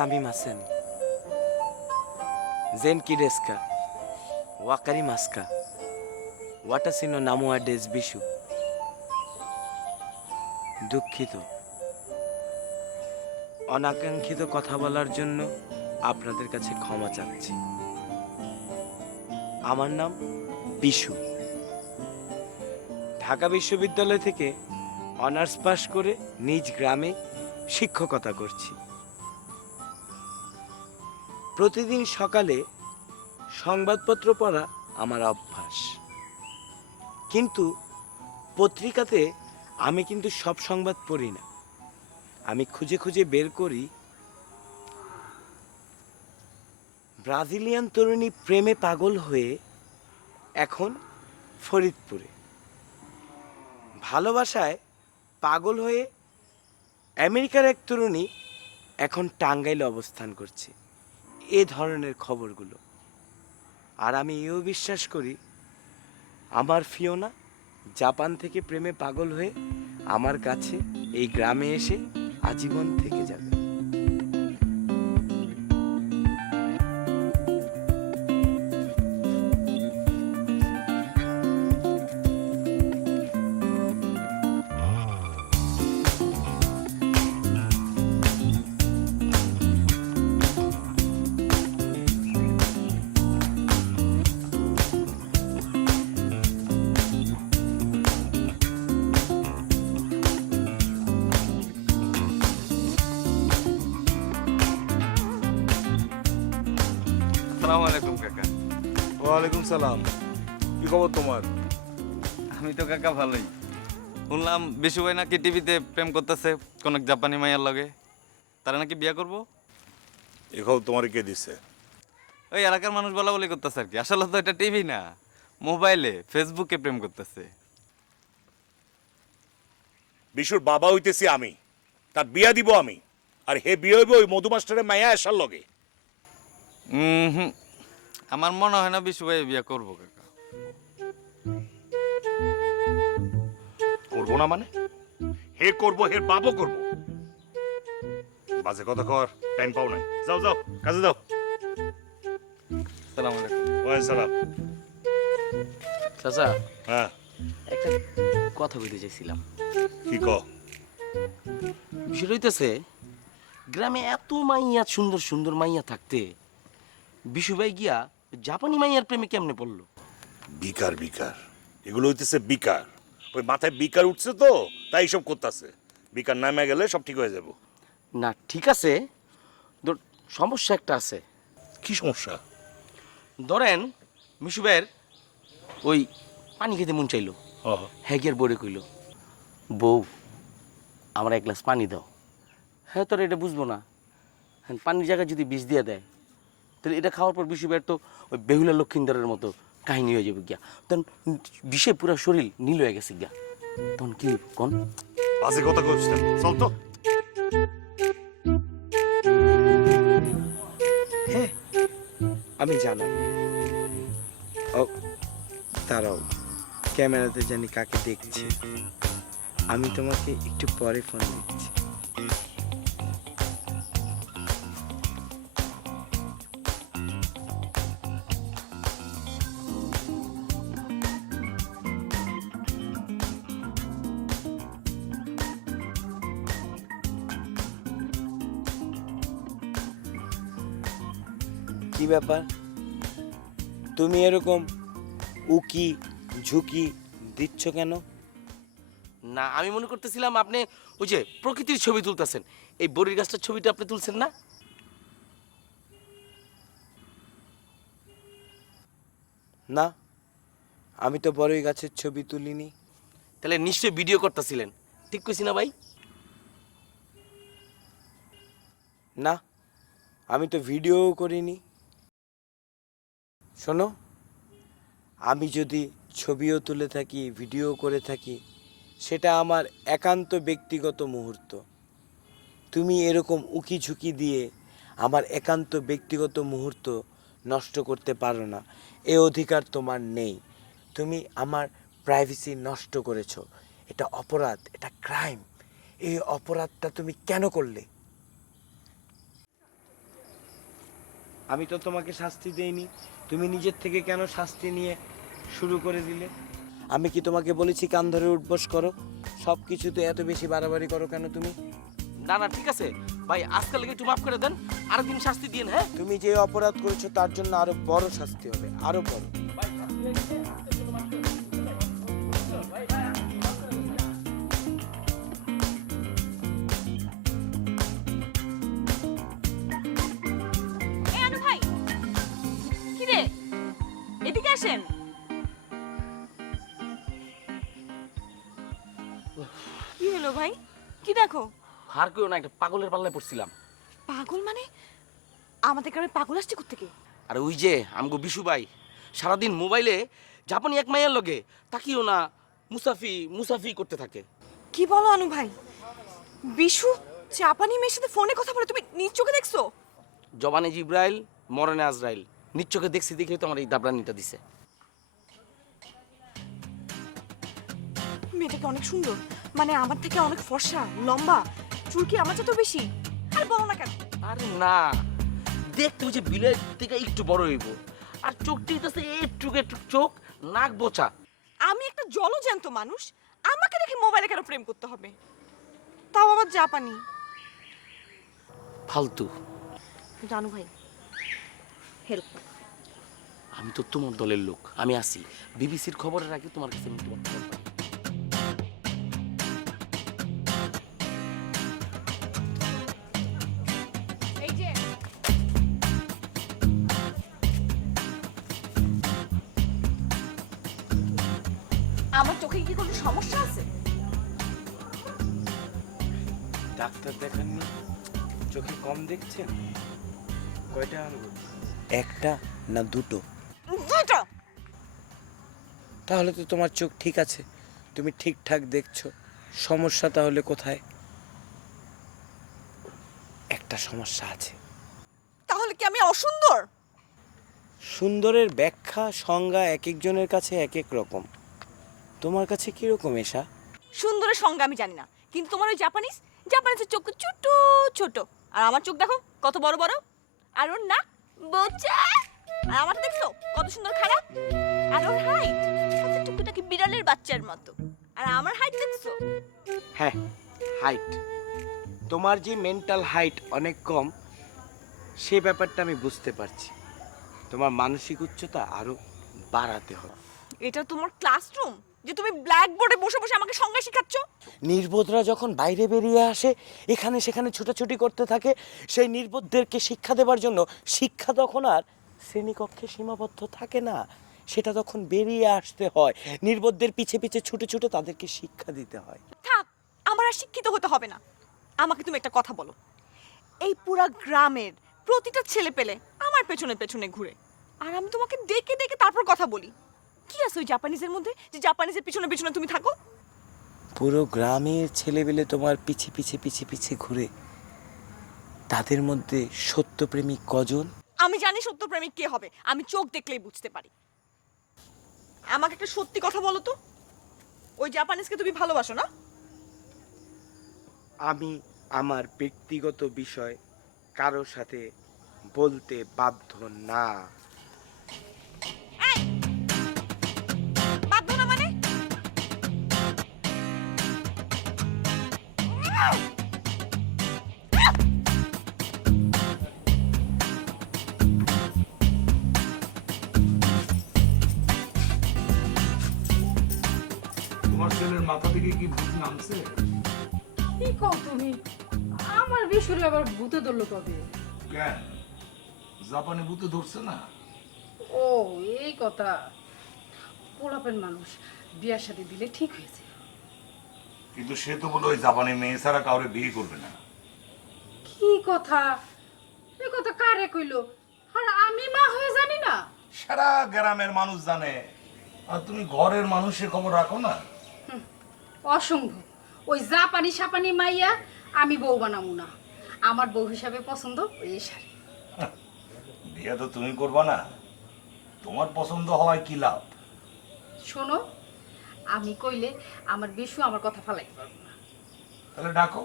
সামিমাসেন, gen কিডেস্কা, ওয়াকারি Musca, ওয়াটাসিনো নামোয়া ডেস বিশু। দুঃখিত, অনাকাঙ্ক্ষিত কথা বলার জন্য আপনাদের কাছে ক্ষমা চাচ্ছি। আমার নাম বিশু। ঢাকা বিশ্ববিদ্যালয় থেকে অনার্স পাশ করে নিজ গ্রামে শিক্ষকতা করছি। প্রতিদিন সকালে সংবাদপত্র পড়া আমার অভ্যাস, কিন্তু পত্রিকাতে আমি কিন্তু সব সংবাদ পড়ি না। আমি খুঁজে খুঁজে বের করি ব্রাজিলিয়ান তরুণী প্রেমে পাগল হয়ে এখন ফরিদপুরে, ভালোবাসায় পাগল হয়ে আমেরিকার এক তরুণী এখন টাঙ্গাইলে অবস্থান করছে, এ ধরনের খবরগুলো। আর আমি এও বিশ্বাস করি আমার ফিওনা জাপান থেকে প্রেমে পাগল হয়ে আমার কাছে এই গ্রামে এসে আজীবন থেকে যাবে। আসসালামু আলাইকুম কাকা। ওয়ালাইকুম সালাম। কি খবর তোমার? আমি তো কাকা ভালোই। শুনলাম বিশু ভাই নাকি টিভিতে প্রেম করতেছে কোন এক জাপানি মাইয়ার লগে, তারা নাকি বিয়ে করবো। এ খবর তোমার কে দিছে? ওই এলাকার মানুষ বলা বলি করতেছে আর কি। আসলে তো এটা টিভি না, মোবাইলে ফেসবুকে প্রেম করতেছে। বিশুর বাবা হইতেছি আমি, তার বিয়া দিব আমি, আর হে বিয়ে হইব ওই মধু মাস্টারের মায়া আসার লগে। হুম, আমার মনে হয় না বিশু ভাই বিয়ে করবো কাকা। করবো না মানে? হে করবো, হে বাবও করবো। বাজে কথা কর, টাইম পাও নাই। যাও যাও, কাজে যাও। আসসালামু আলাইকুম। ওয়ালাইকুম সালাম। চাচা, হ্যাঁ, একটা কথা বলতে চাইছিলাম। কি ক? বিষয় হইতেছে, গ্রামে এত মাইয়া, সুন্দর সুন্দর মাইয়া থাকতে বিশু ভাই গিয়া জাপানি মাইয়ার প্রেমে কেমনে পড়লো? বিকার বিকার, এগুলো হইতেছে বিকার। ওই মাথায় বিকার উঠছে তো, তাই সব করতেছে। বিকার নামে গেলে সব ঠিক হয়ে যাব। না ঠিক আছে, সমস্যা একটা আছে। কি সমস্যা? ধরেন মিশু ভাইয়ের ওই পানি খেতে মন চাইলো, ও, হ্যাগের বরে কইল, বউ আমার এক গ্লাস পানি দাও। হ্যাঁ, তোর এটা বুঝবো না। হ্যাঁ, পানির জায়গায় যদি বিষ দিয়ে দেয়, তাহলে এটা খাওয়ার পর বিশু ভাইয়ের তো ওই বেহুলা লক্ষিন্দরের মতো কাহিনী হয়ে যাবে গিয়া। তখন বিষে পুরো শরীর নীল হয়ে গেছে গিয়া। তখন কি কোন বাজে কথা কইছিস না। চল তো। হ্যাঁ, আমি জানাম। ও দাঁড়াও, ক্যামেরাতে জানি কাকে দেখছি। আমি তোমাকে একটু পরে ফোন দিচ্ছি। কি ব্যাপার, তুমি এরকম উকি ঝুঁকি দিচ্ছ কেন? না, আমি মনে করতেছিলাম আপনি ওই যে প্রকৃতির ছবি তুলতেছেন, এই বড়ির গাছটার ছবিটা আপনি তুলছেন না? না, আমি তো বড়ই গাছের ছবি তুলিনি। তাহলে নিশ্চয়ই ভিডিও করতেছিলেন, ঠিক কইছি না ভাই? না, আমি তো ভিডিও করিনি। শোনো, আমি যদি ছবিও তুলে থাকি, ভিডিও করে থাকি, সেটা আমার একান্ত ব্যক্তিগত মুহূর্ত। তুমি এরকম উকি ঝুঁকি দিয়ে আমার একান্ত ব্যক্তিগত মুহূর্ত নষ্ট করতে পারো না, এ অধিকার তোমার নেই। তুমি আমার প্রাইভেসি নষ্ট করেছো, এটা অপরাধ, এটা ক্রাইম। এই অপরাধটা তুমি কেন করলে? আমি তো তোমাকে শাস্তি দেইনি, তুমি নিজের থেকে কেন শাস্তি নিয়ে শুরু করে দিলে? আমি কি তোমাকে বলেছি কান ধরে উঠবস করো? সব কিছুতে এত বেশি বাড়াবাড়ি করো কেন তুমি? না না ঠিক আছে ভাই, আজকাল একটু মাফ করে দেন, আরেকদিন শাস্তি দিন। হ্যাঁ তুমি যে অপরাধ করেছো তার জন্য আরো বড় শাস্তি হবে, আরো বড়। এই আনু ভাই, কি রে, এদিকে আসেন। কি হলো ভাই, কি দেখো? আর কেউ না, একটা পাগলের পাল্লায় পড়ছিলাম। পাগল মানে? আমাদের গ্রামে পাগল আসছে কোত্থেকে? আর ওই যে আমগো বিশু ভাই সারাদিন মোবাইলে জাপানি এক মাইয়ার লগে তাকিও না মুসাফি মুসাফি করতে থাকে। কি বলো আনু ভাই, বিশু জাপানি মেয়ের সাথে ফোনে কথা বলে তুমি নিজ চোখে দেখছো? জবানে জিব্রাইল মরণে আজরাইল, নিজ চোখে দেখছি দেখে তো আমার এই দাবরানিটা দিছে। মেয়েটাকে অনেক সুন্দর, মানে আমার থেকে অনেক ফর্সা, লম্বা, চুল কি আমার চেয়ে বেশি? আর বলো না কেন? আরে না, দেখতে ওই যে বিলের থেকে একটু বড় হইব, আর চোখটি হইতেছে একটু একটু চোখ, নাক বোচা। আমি একটা জলজ্যান্ত মানুষ, আমাকে রেখে মোবাইলে কেন প্রেম করতে হবে? তাও আবার জাপানি। ফালতু। জানু ভাই, হেল্প। আমি তো তোমার দলের লোক, আমি আসি বিবিসির খবরের আগে তোমার কাছে আমি তোমার খবর পাই। এই যে আমার চোখে কি কোনো সমস্যা আছে? ডাক্তার দেখাননি? চোখে কম দেখছেন? কয়টা আঙ্গুল? একটা না দুটো? দুটো। তাহলে তো তোমার চোখ ঠিক আছে, তুমি ঠিকঠাক দেখছো। সমস্যা তাহলে কোথায়? একটা সমস্যা আছে। তাহলে কি আমি অসুন্দর? সুন্দরের ব্যাখ্যা সংজ্ঞা এক একজনের কাছে এক এক রকম। তোমার কাছে কি রকম এসা? সুন্দরের সংজ্ঞা আমি জানি না, কিন্তু তোমার ওই জাপানিজের চোখ তো ছোট ছোট, আর আমার চোখ দেখো কত বড় বড়, আর ওর নাক বোচা, আর আমারটা দেখছো কত সুন্দর খারাপ, আর ওর হাইট কত টুকুটাকি বিড়ালের বাচ্চার মতো, আর আমার হাইট দেখছো? হ্যাঁ, হাইট। তোমার যে মেন্টাল হাইট অনেক কম, সে ব্যাপারটা আমি বুঝতে পারছি। তোমার মানসিক উচ্চতা আরো বাড়াতে হবে। এটা তোমার ক্লাসরুম যে তুমি ব্ল্যাকবোর্ডে বসে বসে আমাকে সংজ্ঞা শেখাচ্ছ? নির্বোধরা যখন বাইরে বেরিয়ে আসে, এখানে সেখানে ছুটাছুটি করতে থাকে, সেই নির্বোধদেরকে শিক্ষা দেওয়ার জন্য শিক্ষা তখন আর শ্রেণীকক্ষে সীমাবদ্ধ থাকে না, সেটা তখন বেরিয়ে আসতে হয়। নির্বোধদের পিছে পিছে ছুটে ছুটে তাদেরকে শিক্ষা দিতে হয়। থাক, আমার আর শিক্ষিত হতে হবে না। আমাকে তুমি একটা কথা বলো, এই পুরা গ্রামের প্রতিটা ছেলে পেলে আমার পেছনে পেছনে ঘুরে, আর আমি তোমাকে ডেকে ডেকে তারপর কথা বলি। কি আছে ওই জাপানিজের মধ্যে যে জাপানিজের পিছনে পিছনে তুমি থাকো? পুরো গ্রামের ছেলেবেলে তোমার পিছে পিছে পিছে পিছে ঘুরে, তাদের মধ্যে সত্যপ্রেমিক কজন? আমি জানি সত্যপ্রেমিক কে হবে, আমি চোখ দেখলেই বুঝতে পারি। আমাকে একটা সত্যি কথা বলো তো, ওই জাপানিজকে তুমি ভালোবাসো না? আমি আমার ব্যক্তিগত বিষয় কারোর সাথে বলতে বাধ্য না। এই, বাধ্য না মানে? তোমার ছেলের মাথা থেকে কি ভূত নামছে? কি কও তুমি? আমার বিশুরে আবার ভূতে ধরলো কবে? কেন, জাপানে ভূতে ধরছে না? ও এই কথা। পোলাপেন মানুষ, বিয়ার সাথে দিলে ঠিক হয়েছে। কিন্তু সে তো বলে ওই জাপানি মেয়ে ছাড়া কাউরে বিয়ে করবে না। কি কথা? এ কথা কারে কইলো? আর আমি মা হয়ে জানি না? সারা গ্রামের মানুষ জানে, আর তুমি ঘরের মানুষের খবর রাখো না। অসম্ভব। ওই জাপানি সাপানি মাইয়া আমি বউ বানাবো না। আমার বউ হিসাবে পছন্দ ওই শাড়ি। বিয়ে তো তুমি করবা না, তোমার পছন্দ হওয়ায় কি লাভ? শোনো, আমি কইলে আমার বিশু আমার কথা ফালাইতে পারবো না। তাহলে ডাকো,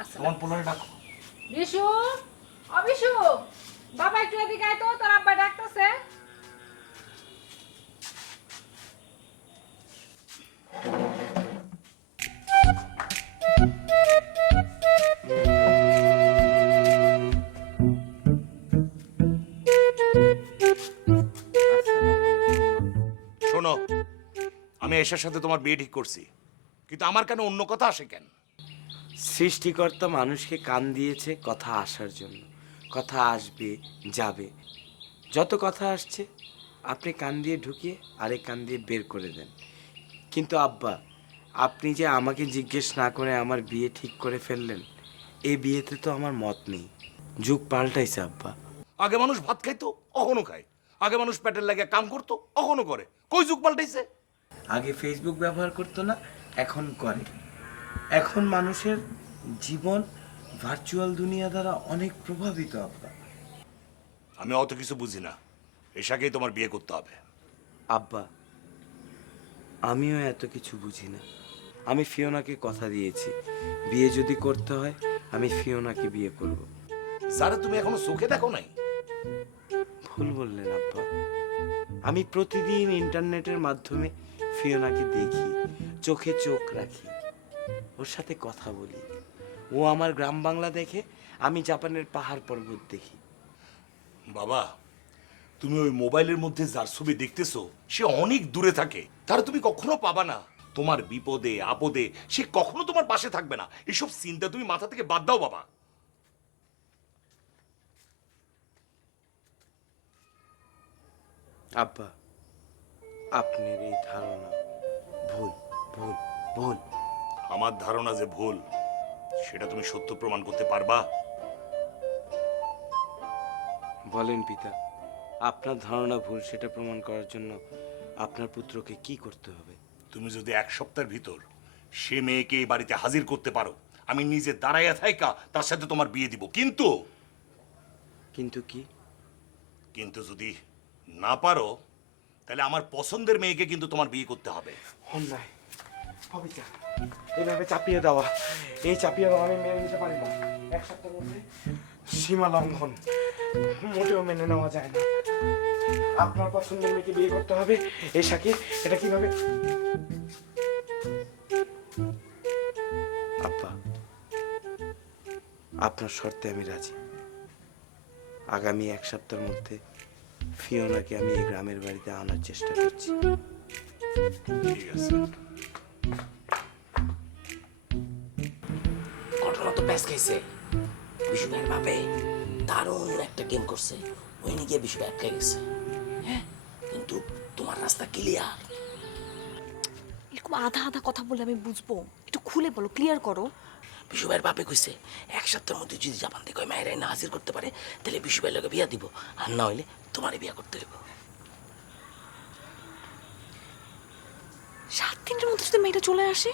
আচ্ছা তোমার পোলারে ডাকো। বিশু, অবিশু, বাবা একটু এদিকে আয় তো, তোর আব্বা ডাকতেছে। শোনো, আমি এসার সাথে তোমার বিয়ে ঠিক করছি, কিন্তু আমার কেন অন্য কথা আসে কেন? সৃষ্টিকর্তা মানুষকে কান দিয়েছে কথা আসার জন্য। কথা আসবে, যাবে। যত কথা আসছে আপনি কান দিয়ে ঢুকিয়ে আরেক কান দিয়ে বের করে দেন। কিন্তু আব্বা, আপনি যে আমাকে জিজ্ঞেস না করে আমার বিয়ে ঠিক করে ফেললেন, এই বিয়েতে তো আমার মত নেই। যুগ পাল্টাইছে আব্বা। আগে মানুষ ভাত খাইতো, অখনো খায়। আগে মানুষ পেটের লাগে কাম করতো, অখনো করে। কই যুগ পাল্টাইছে? আগে ফেসবুক ব্যবহার করতো না, এখন করে। এখন মানুষের জীবন ভার্চুয়াল দুনিয়া দ্বারা অনেক প্রভাবিত আব্বা। আমি অত কিছু বুঝি না, এসাকেই তোমার বিয়ে করতে হবে। আব্বা, আমিও এত কিছু বুঝি না। আমি ফিওনাকে কথা দিয়েছি, বিয়ে যদি করতে হয় আমি ফিওনাকে বিয়ে করব। যারা তুমি এখনো চোখে দেখো নাই। ভুল বললেন আব্বা। আমি প্রতিদিন ইন্টারনেটের মাধ্যমে ফিওনাকে দেখি, চোখে চোখ রাখি, ওর সাথে কথা বলি। ও আমার গ্রাম বাংলা দেখে, আমি জাপানের পাহাড় পর্বত দেখি। বাবা, তুমি ওই মোবাইলের মধ্যে যার ছবি দেখতেছো সে অনেক দূরে থাকে, তারা তুমি কখনো পাবা না। তোমার বিপদে আপদে সে কখনো তোমার পাশে থাকবে না। এসব চিন্তা তুমি মাথা থেকে বাদ দাও বাবা। আব্বা, আপনার এই ধারণা ভুল, ভুল, ভুল। আমার ধারণা যে ভুল, সেটা তুমি সত্য প্রমাণ করতে পারবা? বলেন পিতা, আপনার ধারণা ভুল সেটা প্রমাণ করার জন্য আপনার পুত্রকে কি করতে হবে? তুমি যদি 1 সপ্তাহের ভিতর সে মেয়েকে এই বাড়িতে হাজির করতে পারো, আমি নিজে দাঁড়াইয়া থাইকা তার সাথে তোমার বিয়ে দিব। কিন্তু কিন্তু কি? কিন্তু যদি না পারো, তাহলে আমার পছন্দের মেয়েকে কিন্তু তোমার বিয়ে করতে হবে। অন্যায়, অবিচার, এইভাবে চাপিয়ে দেওয়া, এই চাপিয়ে দেওয়া আমি মেনে নিতে পারি না। 1 সপ্তাহের মধ্যে সীমা লঙ্ঘন, মোটেও মেনে নেওয়া যায় না। আপনার পছন্দের মেয়েকে বিয়ে করতে হবে, এসাকে। এটা কিভাবে? আব্বা, আপনার শর্তে আমি রাজি। আগামী 1 সপ্তাহের মধ্যে ফিওনাকে আমি এই গ্রামের বাড়িতে আনার চেষ্টা করছি। ঠিক আছে। ঘটনা তো প্যাস খাইছে। বিশু ভাইয়ের বাপে দারুণ একটা গেম করছে, ওই নিয়ে গিয়ে বিশু ভাই আটকে গেছে। হ্যাঁ, কিন্তু তোমার রাস্তা ক্লিয়ার। এরকম আধা আধা কথা বলে আমি বুঝবো? একটু খুলে বলো, ক্লিয়ার করো। বিশু ভাইয়ের বাপে কইছে 1 সপ্তাহের মধ্যে যদি জাপান থেকে ওই মায়েরাই না হাজির করতে পারে, তাহলে বিশু ভাইয়ের লগে বিয়া দিব, আর না হইলে তোমারই বিয়া করতে হইব। 7 দিনের মধ্যে যদি মেয়েটা চলে আসে?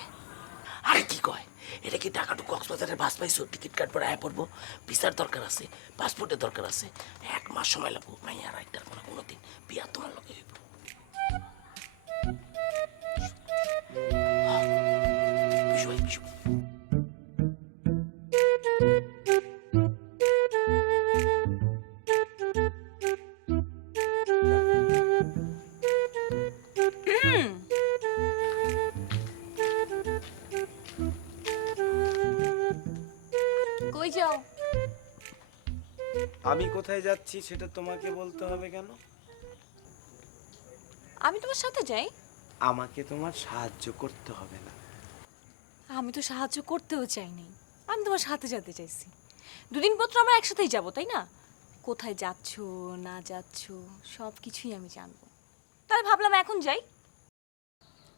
আরে কি কয়, এটা কি ঢাকা টু কক্সবাজারের বাস পাইছো? টিকিট কাটবো, আয় পড়বো, ভিসার দরকার আছে, পাসপোর্টের দরকার আছে। 1 মাস সময় লাগবো। মাইয়া রাইটার কোনোদিন বিয়া তোমার লগে হইব। বিশু ভাই, বিশু ভাই। কই যাও? আমি কোথায় যাচ্ছি সেটা তোমাকে বলতে হবে কেন? আমি তোমার সাথে যাই? আমাকে তোমার সাহায্য করতে হবে না। আমি তো সাহায্য করতেও চাইনি, আমি তোমার সাথে যেতে চাইছি। 2 দিন পর তো আমরা একসাথেই যাব, তাই না? কোথায় যাচ্ছ না যাচ্ছ সব কিছুই আমি জানবো। তাই ভাবলাম এখন যাই।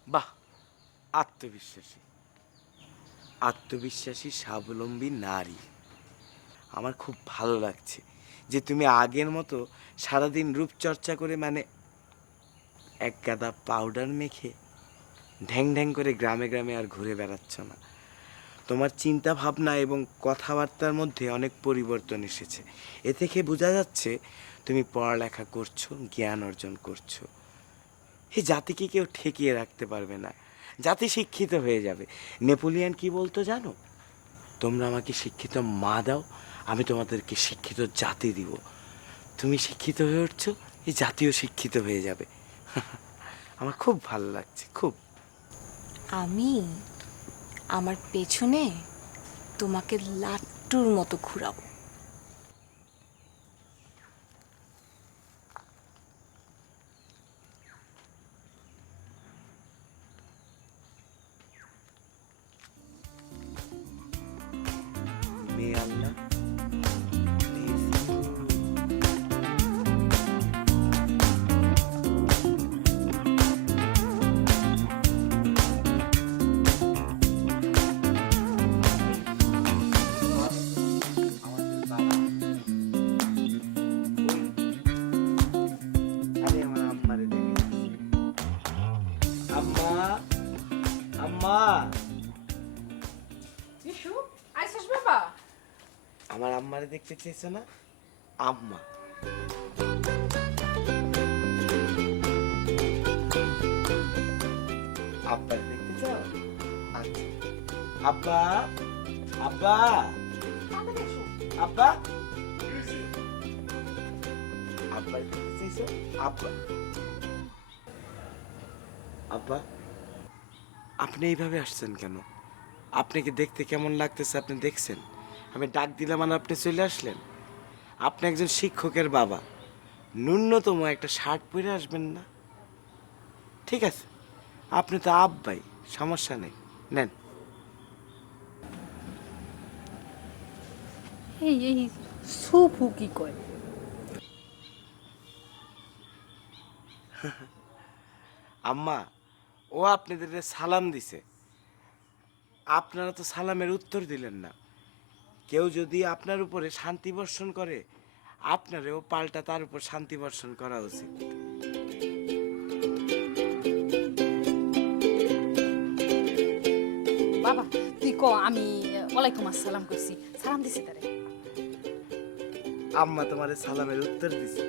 বাহ, আত্মবিশ্বাসী, আত্মবিশ্বাসী স্বাবলম্বী নারী। আমার খুব ভালো লাগছে যে তুমি আগের মতো সারাদিন রূপচর্চা করে, মানে 1 গাদা পাউডার মেখে ঢ্যাং ঢ্যাং করে গ্রামে গ্রামে আর ঘুরে বেড়াচ্ছ না। তোমার চিন্তা ভাবনা এবং কথাবার্তার মধ্যে অনেক পরিবর্তন এসেছে। এ থেকে বোঝা যাচ্ছে তুমি পড়ালেখা করছো, জ্ঞান অর্জন করছো। এই জাতিকে কেউ ঠেকিয়ে রাখতে পারবে না, জাতি শিক্ষিত হয়ে যাবে। নেপোলিয়ান কি বলতো জানো? তোমরা আমাকে শিক্ষিত মা দাও, আমি তোমাদেরকে শিক্ষিত জাতি দিব। তুমি শিক্ষিত হয়ে উঠছো, এই জাতীয় শিক্ষিত হয়ে যাবে। আমার খুব ভালো লাগছে, খুব। আমি আমার পেছনে তোমাকে লাট্টুর মতো ঘুরাবো। মেয়ে আল্লাহ, মেয়ে আরে আমার আম্মারে দেখে গেছে। আম্মা, আম্মা, বিশু আইসস বাবা? আমার আম্মারে দেখতে চেয়েছো না? আম্মা, আব্বারে দেখতে চাও? আচ্ছা। আব্বা, আব্বা, আব্বা, আব্বারে দেখতে চাইছো? আব্বা, আব্বা, আপনি এইভাবে আসছেন কেন? আপনাকে দেখতে কেমন লাগতেছে আপনি দেখছেন? আমি ডাক দিলাম আর আপনি চলে আসলেন। আপনি একজন শিক্ষকের বাবা, ন্যূনতম একটা শার্ট পরে আসবেন না? ঠিক আছে, আপনি তো আব্বাই, সমস্যা নেই, নেন। এই সুফু কি কয়? আম্মা, ও আপনাদের সালাম দিছে, আপনারা তো সালামের উত্তর দিলেন না। কেউ যদি আপনার উপরে শান্তি বর্ষণ করে, আপনারেও পাল্টা তার উপর শান্তি বর্ষণ করা উচিত। বাবা তুই ক আমি ওয়ালাইকুম আসসালাম কইছি, সালাম দিছি তারে। আম্মা তোমারে সালামের উত্তর দিছে,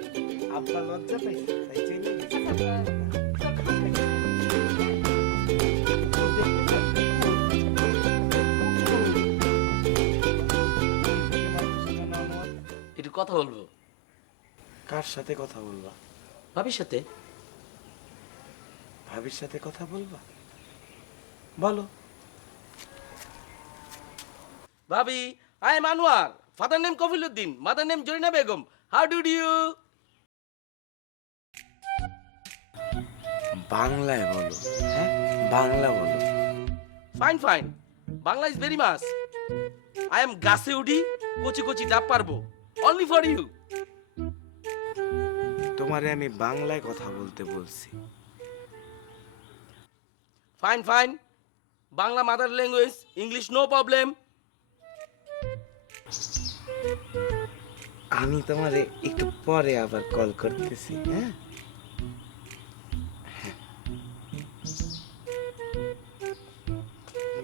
আব্বা লজ্জা পাইছে তাই চলে গেছে। একটু কথা বলবো কার সাথে কথা বলবা? ভাবির সাথে। ভাবির সাথে কথা বলবা? বলো। ভাবি, I am Anwar, father name Kafiluddin, mother name Jarina Begum, how do you? বাংলায় বলো, হ্যাঁ বাংলা বলো। Fine fine, Bangla is very mass. I am গাছে উঠি, কচি কচি ডাব পারবো, অনলি ফর ইউ। তোমারে আমি বাংলায় কথা বলতে বলছি। Fine fine, Bangla mother language, English no problem. আমি তোমারে একটু পরে আবার কল করতেছি, হ্যাঁ?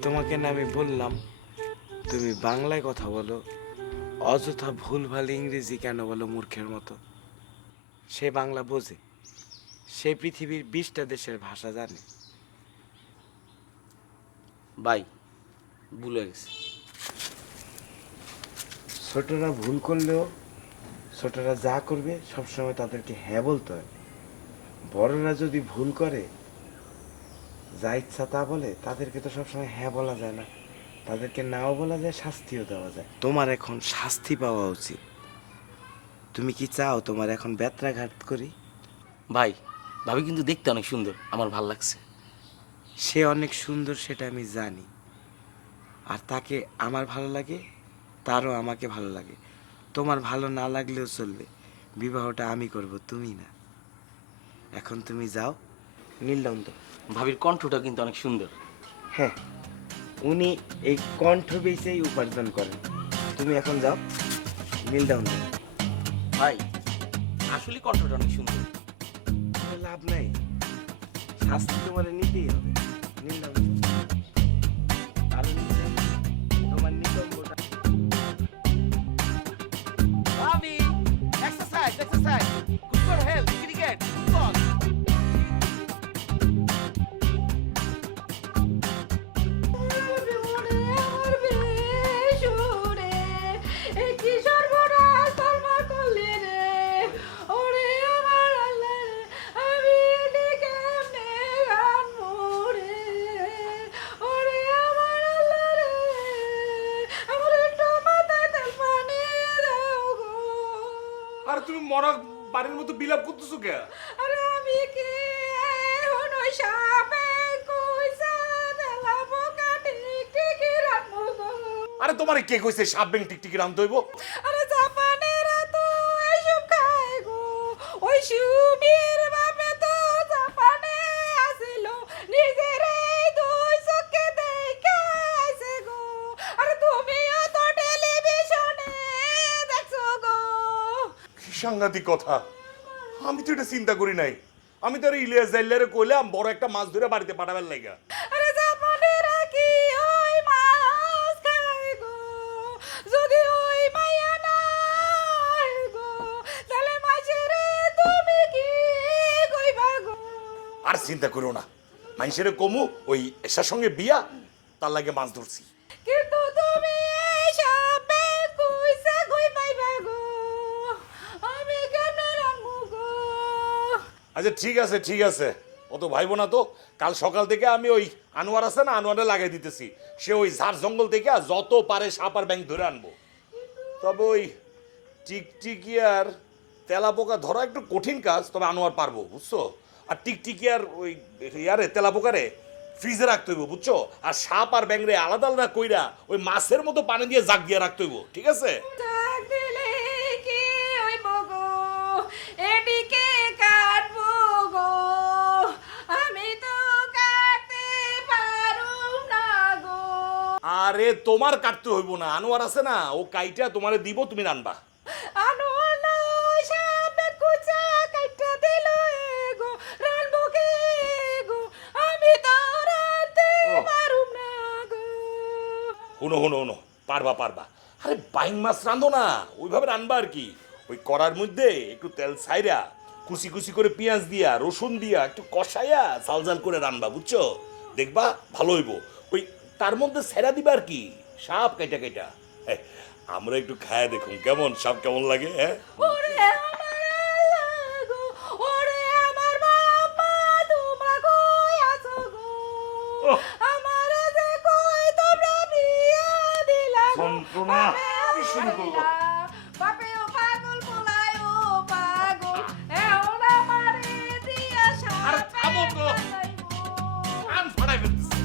তোমাকে না আমি বললাম তুমি বাংলায় কথা বলো, অযথা ভুলভাল ইংরেজি কেন বলো মূর্খের মতো? সে বাংলা বোঝে, সে পৃথিবীর 20টা দেশের ভাষা জানে। ভাই, ভুলে গেছে। ছোটরা ভুল করলেও ছোটরা যা করবে সবসময় তাদেরকে হ্যাঁ বলতে হয়। বড়রা যদি ভুল করে যা ইচ্ছা তা বলে, তাদেরকে তো সবসময় হ্যাঁ বলা যায় না, তাদেরকে নাও বলা যায়, শাস্তিও দেওয়া যায়। তোমার এখন শাস্তি পাওয়া উচিত। তুমি কি চাও তোমার এখন বেত্রাঘাত করি? ভাই, ভাবি কিন্তু দেখতে অনেক সুন্দর, আমার ভাল লাগছে। সে অনেক সুন্দর সেটা আমি জানি, আর তাকে আমার ভালো লাগে, তারও আমাকে ভালো লাগে। তোমার ভালো না লাগলেও চলবে, বিবাহটা আমি করব, তুমি না। এখন তুমি যাও, নীলদন্ত। ভাবির কণ্ঠটা কিন্তু অনেক সুন্দর। হ্যাঁ, উনি এই কণ্ঠ বেচেই উপার্জন করেন। তুমি এখন যাও, নীলদন্ত। ভাই, আসলে কণ্ঠটা অনেক সুন্দর। লাভ নাই, শাস্তি তোমার নিতেই হবে। নীলদন্ত, আরো নিতে হবে। তোমার নিতম্বটা ভাবি, exercise exercise, good for health, cricket, football. আরে তুমি মরা বাড়ির মতো বিলাপ করতেছো কে? আরে আমি কি এখন ওই সাপে কইসা দিলাম কাটি টিকি রাখবো গো। আরে তোমারে কে কইছে সাপ ব্যাং টিকটিকি রামতে হইব? আরে জাপানেরা তো এইসব খায় গো। ওই সুমির বাপে তো জাপানে আসিল, নিজের এই দুই চোখে দেখে আইছে গো। আরে তুমিও তো টেলিভিশনে দেখছো গো। কি সাংঘাতিক কথা, আমি তো এটা চিন্তা করি নাই। আমি তো আর ইলিয়াস জাইলারে কইলাম বড় একটা মাছ ধরে বাড়িতে পাঠাবার লাগা। আরে জাপানেরা কি ওই মাছ খায় গো? যদি ওই মাইয়া না হয় গো, তাহলে মাছেরে তুমি কি কইবা গো? আর চিন্তা করো না, মানুষের কমু ওই এসার সঙ্গে বিয়া, তার লাগে মাছ ধরছি। কিন্তু তুমি এই সাপে কইসা কই পাইবা গো? আমি কেমনে রাখবো গো? আচ্ছা ঠিক আছে, অত ভাইবো না তো। কাল সকাল থেকে আমি ওই আনোয়ার আছে না, আনোয়ারে লাগাই দিতেছি। সে ওই ঝাড় জঙ্গল থেকে যত পারে সাপ আর ব্যাং ধরে আনবো। তবে ওই টিকটিকি আর তেলা পোকা ধরা একটু কঠিন কাজ, তবে আনোয়ার পারবো, বুঝছো? আর টিকটিকি আর ওই ইয়ারে তেলা পোকারে ফ্রিজে রাখতে হইব, বুঝছো? আর সাপ আর ব্যাংরে আলাদা আলাদা কইরা ওই মাছের মতো পানি দিয়ে জাগ দিয়ে রাখতে হইব, ঠিক আছে? ডাক দিলে কি হইব গো? এদিকে কাটবো গো, আমি তো কাটতে পারুম না গো। আরে তোমার কাটতে হইব না, আনোয়ার আছে না, ও কাইটা তোমারে দিব, তুমি রানবা। আনোয়ার না ওই সাপে কুচা কাইটা দিল গো, রানবো কে গো? আমি তো রানতে পারুম না গো। হুনো পারবা। আরে বাইং মাছ রান্ধো না, ওইভাবে রানবা আর কি। ওই কড়ার মধ্যে একটু তেল ছাইরা কুচি করে পেঁয়াজ দিয়া রসুন দিয়া একটু কষাইয়া জাল করে রানবা, বুঝছো? দেখবা ভালো হইব। ওই তার মধ্যে ছেড়া দিবা আর কি সাপ কাইটা। হ্যাঁ, আমরা একটু খায় দেখুন কেমন সাপ কেমন লাগে। হ্যাঁ, ওরে আমার আল্লাহ গো, ওরে আমার বাবা, তোমরা কই আছো গো? ওহ! আমারে যে কই তোমরা বিয়া দিলা গো। যন্ত্রণা, কি শুরু করলো? বাপেও পাগল পোলায়ও পাগল, এখন আমারে দিয়া আরে সাপে থামো তো। কাটাইবো। কান ফাটাই ফেলতেছে।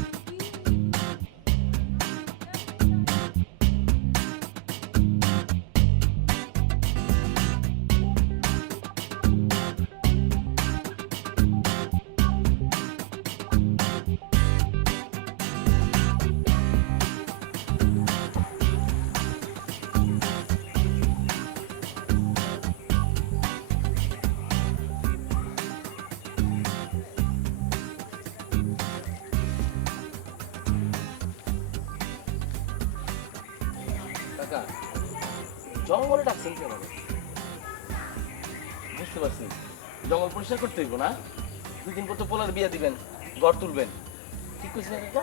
কাকা জঙ্গলে ডাকছেন কেন? বুঝতে পারছি, জঙ্গল পরিষ্কার করতে হইব না? 2 দিন পর তো পোলার বিয়া দিবেন, ঘর তুলবেন, ঠিক কইছি না কাকা?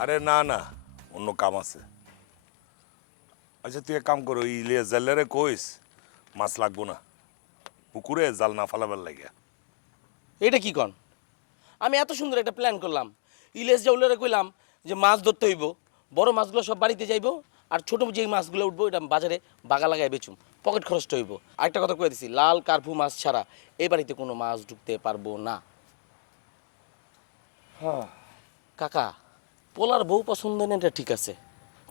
আরে না, অন্য কাম আছে। আচ্ছা তুই এক কাম করো, ইলিয়াস জাইলারে কইস মাছ লাগবো না, পুকুরে জাল না ফালাবার লাগে। এটা কি কন? আমি এত সুন্দর একটা প্ল্যান করলাম, ইলিয়াস জাউলারে কইলাম যে মাছ ধরতে হইব, বড় মাছগুলো সব বাড়িতে যাইব, আর ছোট যে মাছগুলো উঠবো এটা বাজারে বাগা লাগাই বেচুম, পকেট খরচটা হইব। আরেকটা কথা কয়ে দিছি, লাল কার্পু মাছ ছাড়া এই বাড়িতে কোনো মাছ ঢুকতে পারবো না। কাকা, পোলার বউ পছন্দ নেই এটা ঠিক আছে,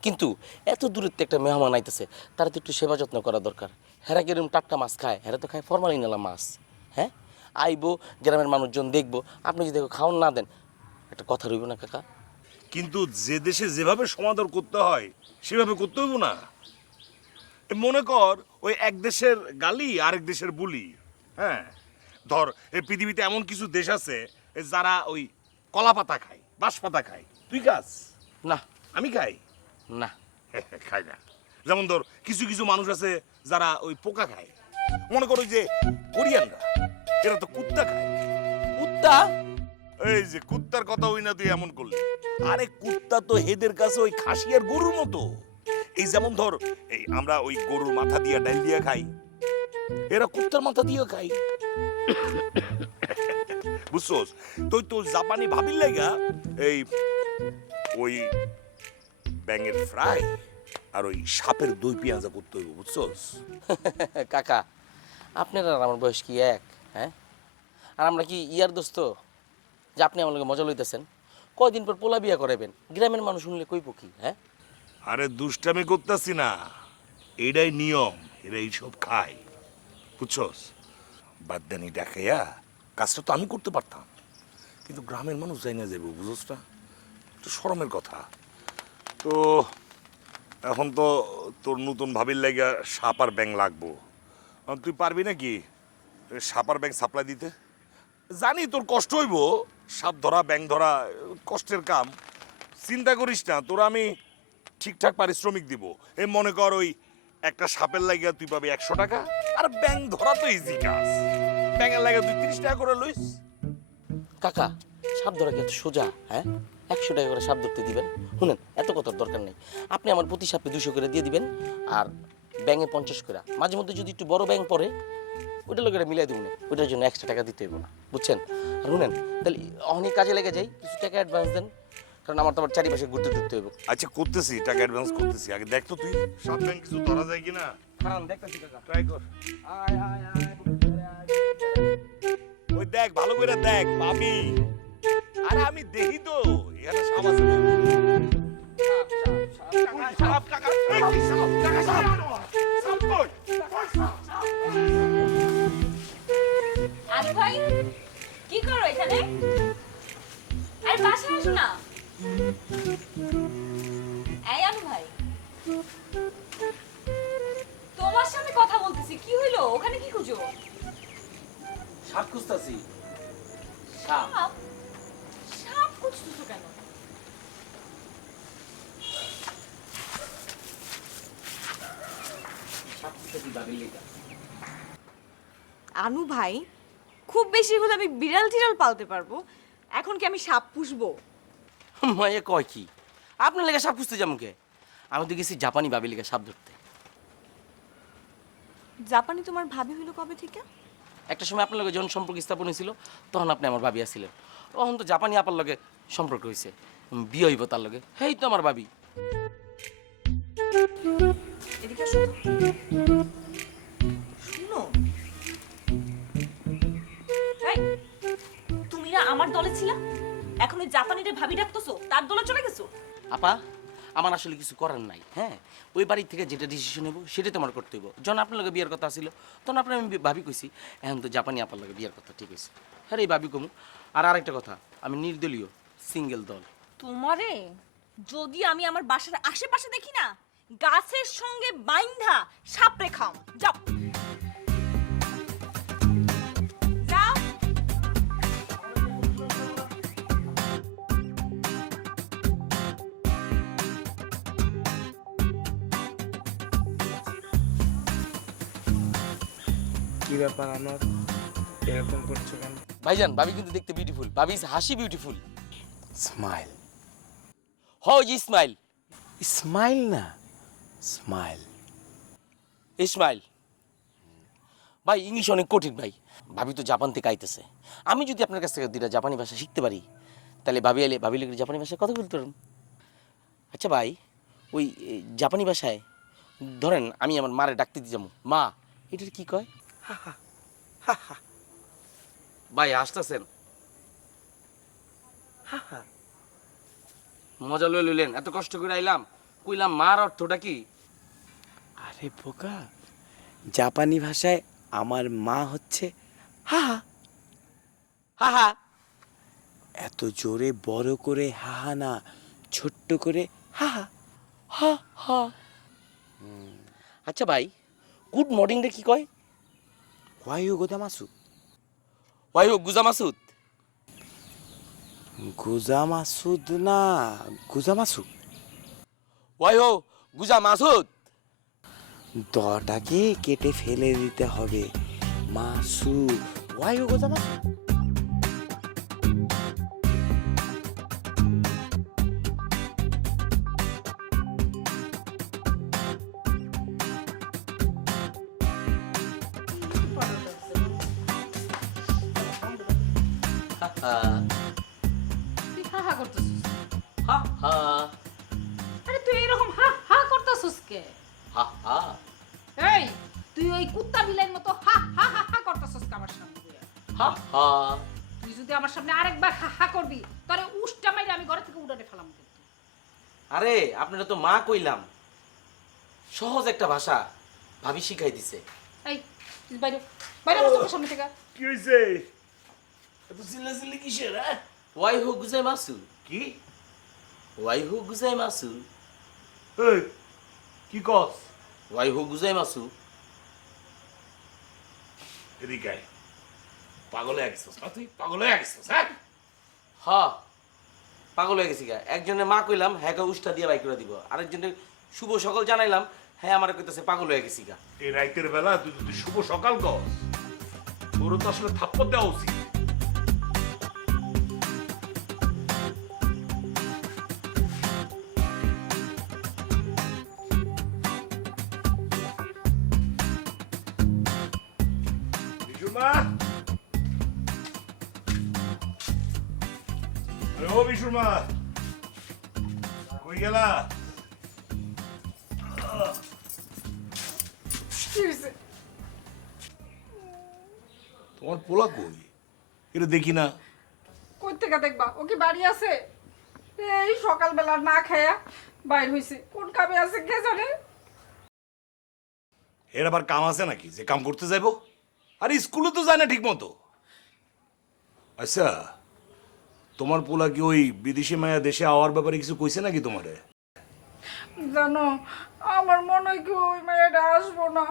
কিন্তু এত দূরের থেকে একটা মেহমান আইতেছে, তার তো একটু সেবা যত্ন করা দরকার। হেরা কিরম টাটকা মাছ খায়, হেরা তো খায় ফরমালিন এলা মাছ। হ্যাঁ, আইবো, গ্রামের মানুষজন দেখবো, আপনি যদি খাওয়ান না দেন, একটা কথা রইব না কাকা? কিন্তু যে দেশে যেভাবে সমাদর করতে হয় সেভাবে করতে হইব না। এ মনে কর ওই এক দেশের গালি আরেক দেশের বুলি। হ্যাঁ, ধর এই পৃথিবীতে এমন কিছু দেশ আছে যারা ওই কলা পাতা খায়, বাঁশ পাতা খায়, তুই খাস? না আমি খাই? না, খাই না। যেমন ধর কিছু মানুষ আছে যারা ওই পোকা খায়। মনে করো যে কোরিয়ানরা, এরা তো কুত্তা খায়। কুত্তা? এই যে কুত্তার কথা হই না তুই এমন করলি। আরে কুত্তা তো হেদের কাছে ওই খাসি আর গরুর মতো। এই যেমন ধর এই আমরা ওই গরুর মাথা দিয়া ডাল দিয়া খাই, এরা কুত্তার মাথা দিয়ে খাই। বুঝছোস? তুই তো জাপানি ভাবির লাগা এই ওই ব্যাঙের ফ্রাই আর ওই সাপের দই পেঁয়াজা করতে হইব, বুঝছোস? কাকা, আপনার আর আমার বয়স কি এক? হ্যাঁ, আর আমরা কি ইয়ার দোস্ত যে আপনি আমার লগে মজা লইতেছেন? কয়দিন পর পোলা বিয়া করাবেন, গ্রামের মানুষ শুনলে কইব কি? হ্যাঁ, আরে দুষ্টামি করতেছি না, এটাই নিয়ম, এরা এইসব খায়, বুঝছস? বাদদানি দেখাইয়া কাজটা তো আমি করতে পারতাম, কিন্তু গ্রামের মানুষ যাই না যাবো, বুঝছস না? একটু শরমের কথা। তো এখন তো তোর নতুন ভাবির লাগা সাপ আর ব্যাং লাগবো। এখন তুই পারবি নাকি সাপ আর ব্যাং সাপ্লাই দিতে? জানি তোর কষ্ট হইব, সাপ ধরা ব্যাং ধরা কষ্টের কাম, চিন্তা করিস না, তোর আমি ঠিকঠাক পারিশ্রমিক দিব। এই মনে কর ওই একটা সাপের লাগিয়া তুই পাবি 100 টাকা, আর ব্যাং ধরা তো ইজি কাজ, ব্যাঙের লাগিয়া তুই 30 টাকা করে লইস। কাকা, সাপ ধরা কি এত সোজা? হ্যাঁ, 100 টাকা করে সাপ ধরতে দিবেন? শুনেন, এত কথার দরকার নেই। আপনি আমার প্রতি সাপে 200 করে দিয়ে দিবেন, আর ব্যাঙে 50 করে। মাঝে মধ্যে যদি একটু বড় ব্যাঙ পড়ে, ওইটা লোকেরা মিলাই দেবেন, ওইটার জন্য এক্সট্রা টাকা দিতে হইব না, বুঝছেন? আর শুনেন, তাহলে অনেক কাজে লেগে যাই, কিছু টাকা অ্যাডভান্স দেন, কারণ আমার তো আবার চারিপাশে ঘুরতে ঘুরতে হইব। আচ্ছা করতেছি, টাকা অ্যাডভান্স করতেছি, আগে দেখ তো তুই সাপ ব্যাং কিছু ধরা যায় কিনা, কারণ দেখতেছি কাকা, ট্রাই কর। ওই দেখ, ভালো করে দেখ, পাবি। আরে আমি দেখি তো এখানে সাপ আছে। সাপ কাকা, এই কি সাপ? কাকা সাপ, সাপ কই? আলু ভাই কি করো এখানে? আরে বাসায় আসো না। এই আলু ভাই, তোমার সাথে কথা বলতেছি, কি হইলো? ওখানে কি খুঁজো? সাপ খুঁজতাছি। সাপ? সাপ? সাপ খুঁজতেছো কেন? সাপ খুঁজতাছি বাবির লেগা। আনু ভাই, খুব বেশি হলে আমি বিড়াল টিড়াল পালতে পারবো, এখন কি আমি সাপ পুষবো? মায়ে কয় কি? আপনার লেগে সাপ খুঁজতে যাবো কে? আমি তো গেছি জাপানি বাবির লেগে সাপ ধরতে। জাপানি তোমার ভাবি হইলো কবে থেকে? একটা সময় আপনার লগে যখন সম্পর্ক স্থাপন হয়েছিল, তখন আপনি আমার ভাবি আসছিলেন। তখন তো জাপানি আপার লগে সম্পর্ক হয়েছে, বিয়ে হইব তার লগে, হেই তো আমার ভাবি। এদিকে আসো তো। শুনো, এই, তুমি না আমার দলে ছিলা, এখন ওই জাপানিদের ভাবি ডাকতেছো, তার দলে চলে গেছো? আপা, আমার আসলে কিছু করার নাই। হ্যাঁ, ওই বাড়ি থেকে যেটা ডিসিশন নেবো সেটাই তোমার করতে হইব। যখন আপনার লগে বিয়ের কথা ছিল, তখন আপনার আমি ভাবি কইছি, এখন তো জাপানি আপার লগে বিয়ের কথা ঠিক হয়েছে। হ্যাঁ, এই ভাবি কমু। আর আরেকটা কথা, আমি নির্দলীয়, সিঙ্গেল দল। তোমারে যদি আমি আমার বাসার আশেপাশে দেখি না, গাছের সঙ্গে বাইন্ধা সাপড়ে খাও। যাও যাও। কি ব্যাপার আমার, এরকম করছো কেন? ভাইজান, ভাবি কিন্তু দেখতে বিউটিফুল, ভাবি হাসি বিউটিফুল। স্মাইল। হো জি, স্মাইল। স্মাইল না, স্মাইল। ইসমাইল ভাই, ইংলিশ অনেক কঠিন ভাই। ভাবি তো জাপান থেকে আইতেছে, আমি যদি আপনার কাছ থেকে দুইটা জাপানি ভাষা শিখতে পারি, তাহলে ভাবি এলে ভাবি লোকের জাপানি ভাষায় কথা বলতে পারবেন। আচ্ছা ভাই, ওই জাপানি ভাষায় ধরেন আমি আমার মারে ডাকতে দিয়ে যাবো, মা, এটার কি কয়? ভাই আসতেছেন? মজা লই লইলেন, এত কষ্ট করে আইলাম, কইলাম মার অর্থটা কি? আরে বোকা, জাপানি ভাষায় আমার মা হচ্ছে হাহা। হাহা। এত জোরে বড় করে হাহা না, ছোট্ট করে হাহা। হা হা। আচ্ছা ভাই, গুড মর্নিংটা কি কয়? ওয়াইও গোদামাসু। ভাই ও গুজা মাসুদ। গুজামাসুদ না, গুজামাসু। ওয়াই হো গুজা মাসুদ। দটাকে কেটে ফেলে দিতে হবে, মাসু। ওয়াইও গোজামাসু। তুই হা হা করতেছিস? হা হা আরে তুই এরকম হা হা করতেছিস কে? হা হা। এই, তুই ওই কুত্তা বিলের মতো হা হা হা হা। তুই যদি আমার সামনে আরেকবার হা হা করবি তাহলে উষ্টা মাইরে আমি ঘর থেকে উড়ানে ফেলাম কিন্তু। আরে আপনারা তো মা কইলাম, সহজ একটা ভাষা ভাবি শিখাই দিছে। এই তুই বাইরে বাইরে আমার চোখের সামনে থেকে। কি হয়েছে? এত চিল্লাচিল্লি কিসের? হ্যাঁ? ওয়াই হো গুজাই মাসু, কি? ওয়াই হো গুজাই মাসু, এই, কি কস? ওয়াই হো গুজাই মাসু। এদিকে আয়। পাগল হয়ে গেছিস না তুই? পাগল হয়ে গেছিস, হ্যাঁ? হ্যাঁ পাগল হয়ে গেছি গা। একজনের মা কইলাম হ্যাঁ উষ্টা দিয়ে বাই করে দিব, আরেকজনের শুভ সকাল জানাইলাম হ্যাঁ আমার কইতেছে পাগল হয়ে গেছি গা। এই রাইতের বেলা তুই যদি শুভ সকাল কস, তোরও তো আসলে থাপ্পড় দেওয়া উচিত। বিশুমা, আরে ও বিশুমা, কই গেলা? কি হয়েছে? তোমার পোলা কই? এটা দেখি না। কই থেকে দেখবা? ও কি বাড়ি আছে? এই সকালবেলা না খায়া বাইর হইছে। কোন কামে আছে কে জানে? এর আবার কাম আছে নাকি যে কাম করতে যাইবো? আরে স্কুলে তো যায় না ঠিক মতো। আচ্ছা, তোমার পোলা কি ওই বিদেশি মায়া দেশে আওয়ার ব্যাপারে কিছু কইছে নাকি তোমারে? জানো আমার মনে হয় কি ওই মেয়েটা আসবো না।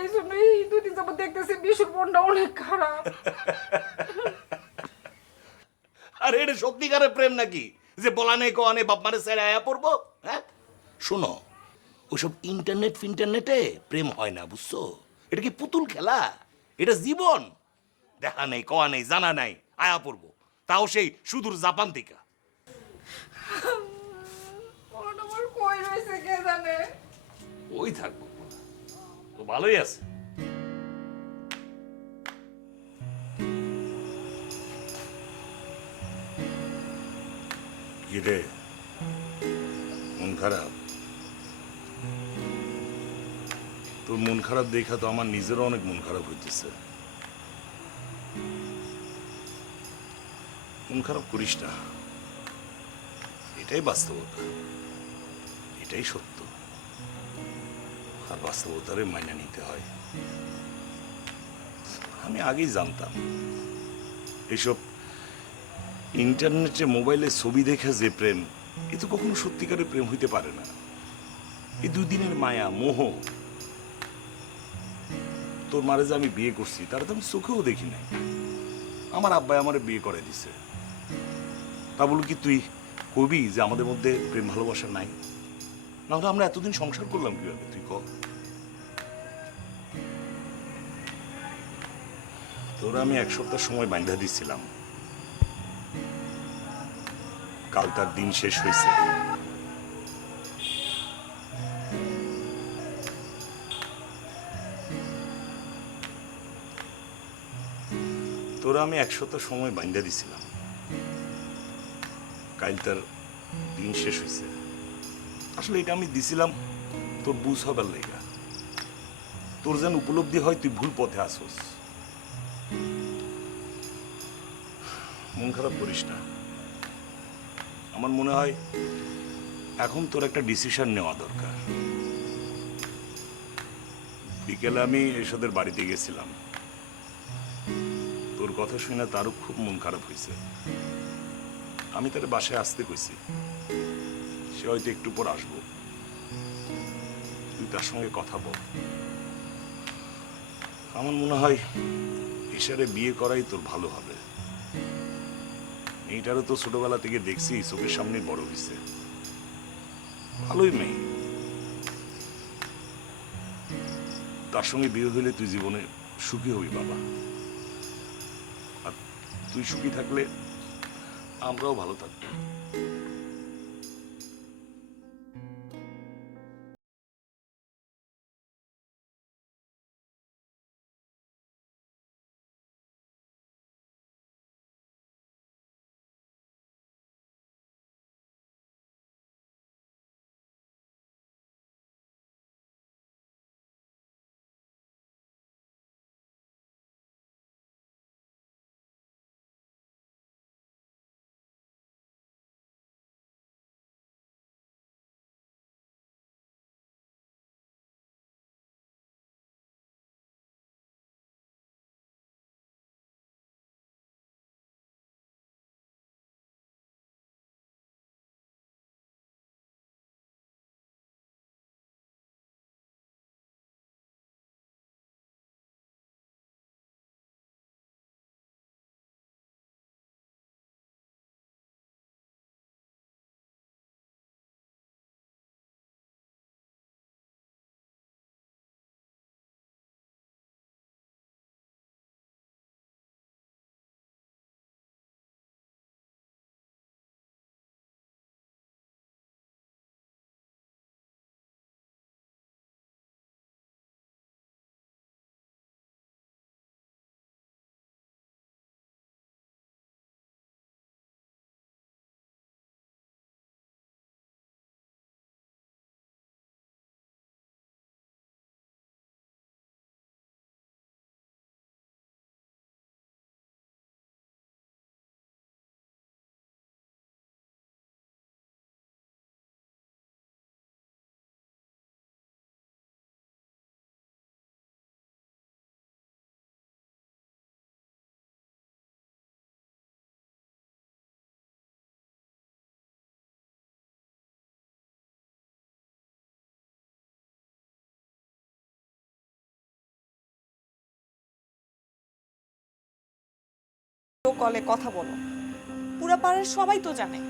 এই জন্য এই দুদিন যাবত দেখতেছি বিশুর মনটা অনেক খারাপ। আরে এটা সত্যিকারের প্রেম নাকি যে বলা নেই কোয়া নেই বাপ মারে ছেড়ে আয়া পড়বো? হ্যাঁ, শোনো, ওসব ইন্টারনেট ফিন্টারনেটে প্রেম হয় না, বুঝছো? এটা কি পুতুল খেলা? এটা জীবন। দেখা নেই কোয়া নেই জানা নাই আয়া পড়বো, তাও সেই সুদূর জাপান থেকে। মন আমার কই রইছে কে জানে? ওই থাকবো তো ভালোই আছে। কি রে, মন খারাপ? তোর মন খারাপ দেখা তো আমার নিজেরও অনেক মন খারাপ হইতেছে। মন খারাপ করিস না, এটাই বাস্তবতা, এটাই সত্য। আর বাস্তবতারে মাইনা নিতে হয়। আমি আগেই জানতাম এইসব ইন্টারনেটে মোবাইলে ছবি দেখে যে প্রেম, এ তো কখনো সত্যিকারের প্রেম হইতে পারে না। এই দুদিনের মায়া মোহ। তোর মারে যে আমি বিয়ে করছি তারা তো আমি চোখেও দেখি নাই। আমার আব্বাই আমারে বিয়ে করে দিছে। তা বল কি তুই কবি যে আমাদের মধ্যে প্রেম ভালোবাসা নাই? না হলে আমরা এতদিন সংসার করলাম কিভাবে, তুই ক? তোরা আমি এক সপ্তাহ সময় বাঁধা দিছিলাম, কাল তার দিন শেষ হয়েছে। তোরা আমি এক সপ্তাহ সময় বাঁধা দিছিলাম, কাল তার দিন শেষ হয়েছে। আসলে এটা আমি দিছিলাম তোর বুঝ হবার লেগা, তোর যেন উপলব্ধি হয় তুই ভুল পথে আসোস। মন খারাপ করিস না। আমার মনে হয় এখন তোর একটা ডিসিশন নেওয়া দরকার। বিকেলে আমি এসদের বাড়িতে গেছিলাম, তোর কথা শুনে তারও খুব মন খারাপ হয়েছে। আমি তার বাসায় আসতে কইছি, সে হয়তো একটু পর আসবো। তুই তার সঙ্গে কথা বল। আমার মনে হয় এসারে বিয়ে করাই তোর ভালো হবে। মেয়েটারও তো ছোটবেলা থেকে দেখছি চোখের সামনে বড় হয়েছে, ভালোই মেয়ে। তার সঙ্গে বিয়ে হইলে তুই জীবনে সুখী হবি বাবা। আর তুই সুখী থাকলে আমরাও ভালো থাকবো। কলে কথা বলো, পুরা পাড়ার সবাই তো জানে।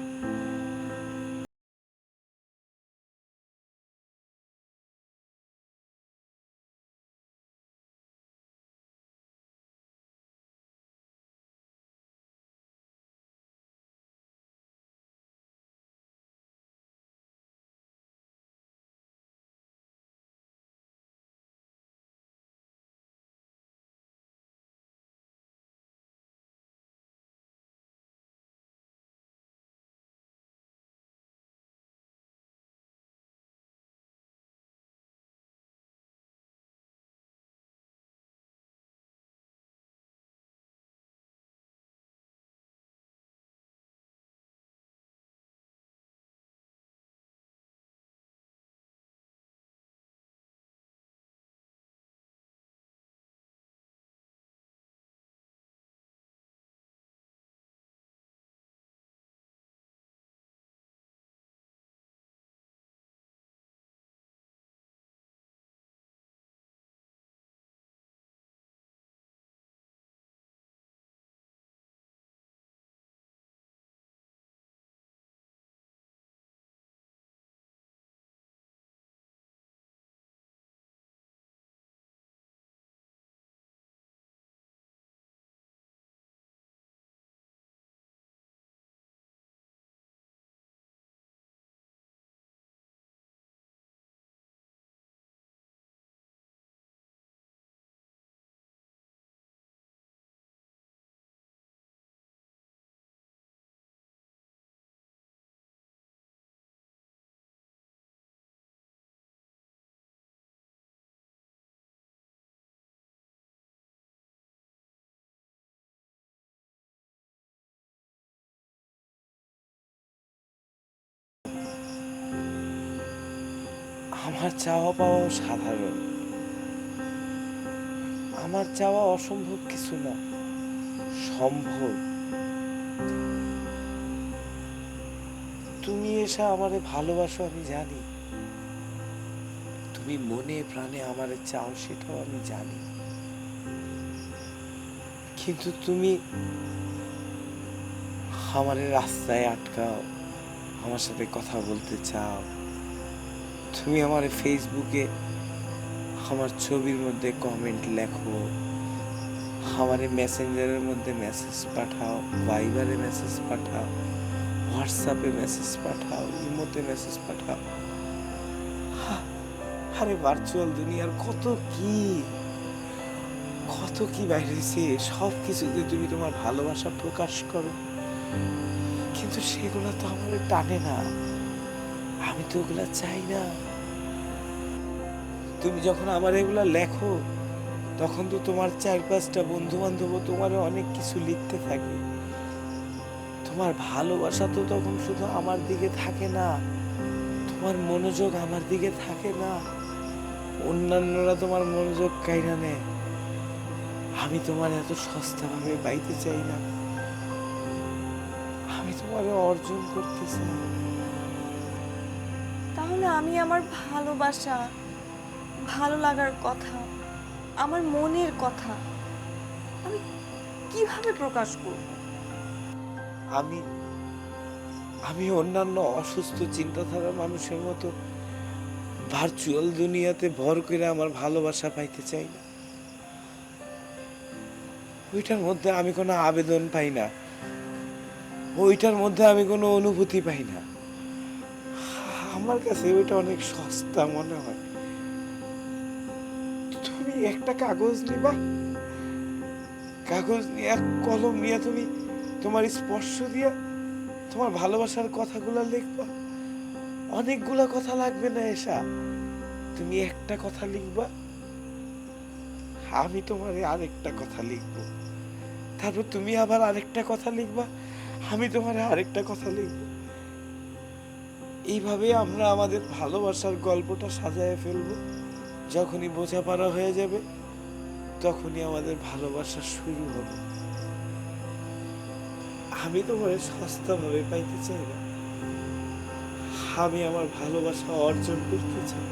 আমার চাওয়া পাওয়া সাধারণ, আমার চাওয়া অসম্ভব কিছু না, সম্ভব। তুমি এসে আমারে ভালোবাসো আমি জানি, তুমি মনে প্রাণে আমারে চাও সেটাও আমি জানি, কিন্তু তুমি আমারে রাস্তায় আটকাও, আমার সাথে কথা বলতে চাও, তুমি আমার ফেসবুকে আমার ছবির মধ্যে কমেন্ট লেখো, আমার মেসেঞ্জারের মধ্যে মেসেজ পাঠাও, ভাইবারে মেসেজ পাঠাও, হোয়াটসঅ্যাপে মেসেজ পাঠাও, ইমোতে মেসেজ পাঠাও। আরে ভার্চুয়াল দুনিয়ার কত কি বাইরেছে, সব কিছুতে তুমি তোমার ভালোবাসা প্রকাশ করো, কিন্তু সেগুলো তো আমার টানে না, আমি তো ওগুলা চাই না। তুমি যখন আমার এগুলা লেখো তখন তো তোমার 4-5টা বন্ধু বান্ধব তোমার অনেক কিছু লিখতে থাকে, তোমার ভালোবাসা তো তখন শুধু আমার দিকে থাকে না, তোমার মনোযোগ আমার দিকে থাকে না, অন্যান্যরা তোমার মনোযোগ কাইরা নেয়। আমি তোমার এত সস্তা ভাবে পাইতে চাই না, আমি তোমার অর্জন করতে চাই। তাহলে আমি আমার ভালোবাসা, ভালো লাগার কথা, আমার মনের কথা আমি কিভাবে প্রকাশ করব? আমি অন্যান্য অসুস্থ চিন্তাধারার মানুষের মতো ভার্চুয়াল দুনিয়াতে ভর করে আমার ভালোবাসা পাইতে চাই না। ওইটার মধ্যে আমি কোনো আবেদন পাই না, ওইটার মধ্যে আমি কোনো অনুভূতি পাই না। আমার কাছে ওইটা অনেক সস্তা মনে হয়। তুমি একটা কাগজ নিবা, কাগজ নিয়ে কলম নিয়ে তুমি তোমার স্পর্শ দিয়া তোমার ভালোবাসার কথাগুলো লিখবা। অনেকগুলা কথা লাগবে না এসা, তুমি একটা কথা লিখবা, আমি তোমারে আরেকটা কথা লিখবো, তারপর তুমি আবার আরেকটা কথা লিখবা, আমি তোমারে আরেকটা কথা লিখবো। এইভাবে আমরা আমাদের ভালোবাসার গল্পটা সাজায় ফেলবো। যখনই বোঝাপড়া হয়ে যাবে তখনই আমাদের ভালোবাসা শুরু হবে। আমি তোমারে সস্তাভাবে পাইতে চাই না, আমি আমার ভালোবাসা অর্জন করতে চাই।